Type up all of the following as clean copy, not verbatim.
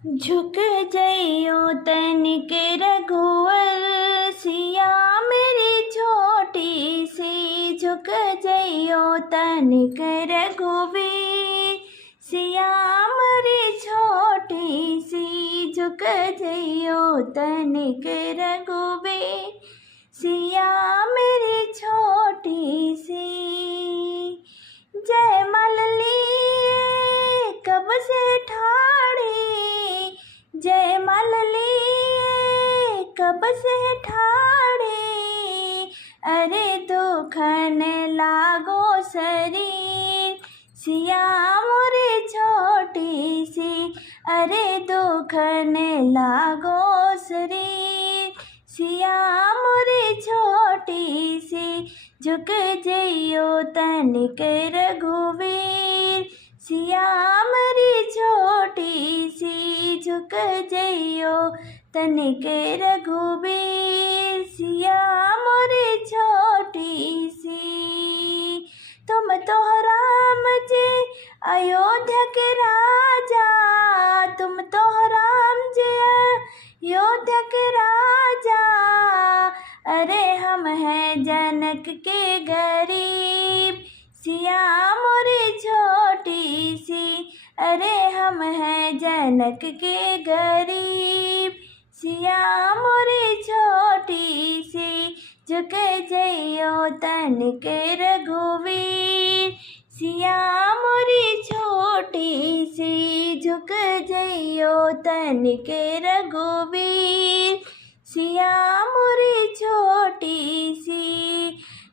झुक जइयो तनिक रघुवर सिया मेरी छोटी सी। झुक जइयो तनिक रघुवीर सिया मेरी छोटी सी। झुक जइयो तनिक रघुवीर सिया मेरी छोटी सी। जय मल लिए कब से ठाड़ी, जय मल लिए कब से ठाड़ी। अरे दुखन लागो शरीर सिया मोरी छोटी सी। अरे दुखन लागो शरीर सिया मोरी छोटी सी। झुक जइयो तनिक रघुवीर सिया मेरी छोटी सी। झुक जइयो तनिक रघुवीर सिया मोरी छोटी सी। तुम तो राम जी अयोध्या के राजा, तुम तो राम जी अयोध्या के राजा। अरे हम हैं जनक के गरीब सिया मोरी छोटी सी। अरे हम हैं जनक के गरीब सिया मोरी छोटी सी। झुक जइयो तनिक रघुवीर सिया मोरी छोटी सी। झुक जइयो तनिक रघुवीर सिया मोरी छोटी सी।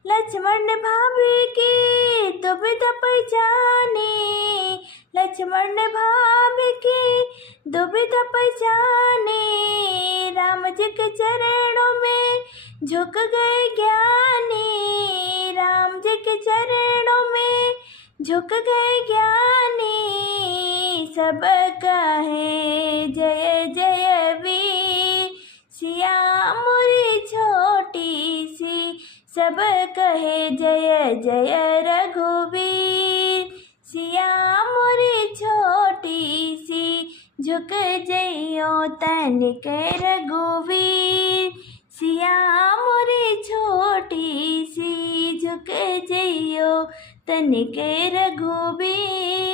लक्ष्मण भाभी की दुविधा पहचानी, लक्ष्मण भाभी की दुविधा पहचानी। राम जी के चरणों में झुक गए ज्ञानी, राम जी के चरणों में झुक गए ज्ञानी। सब कहे जय जय वीर सिया मोरी छोटी सी। सब कहे जय जय रघुवीर सिया मोरी छोटी सी। झुक जइयो तनिक रघुवीर सिया मोरी छोटी सी। झुक जइयो तनिक रघुवीर।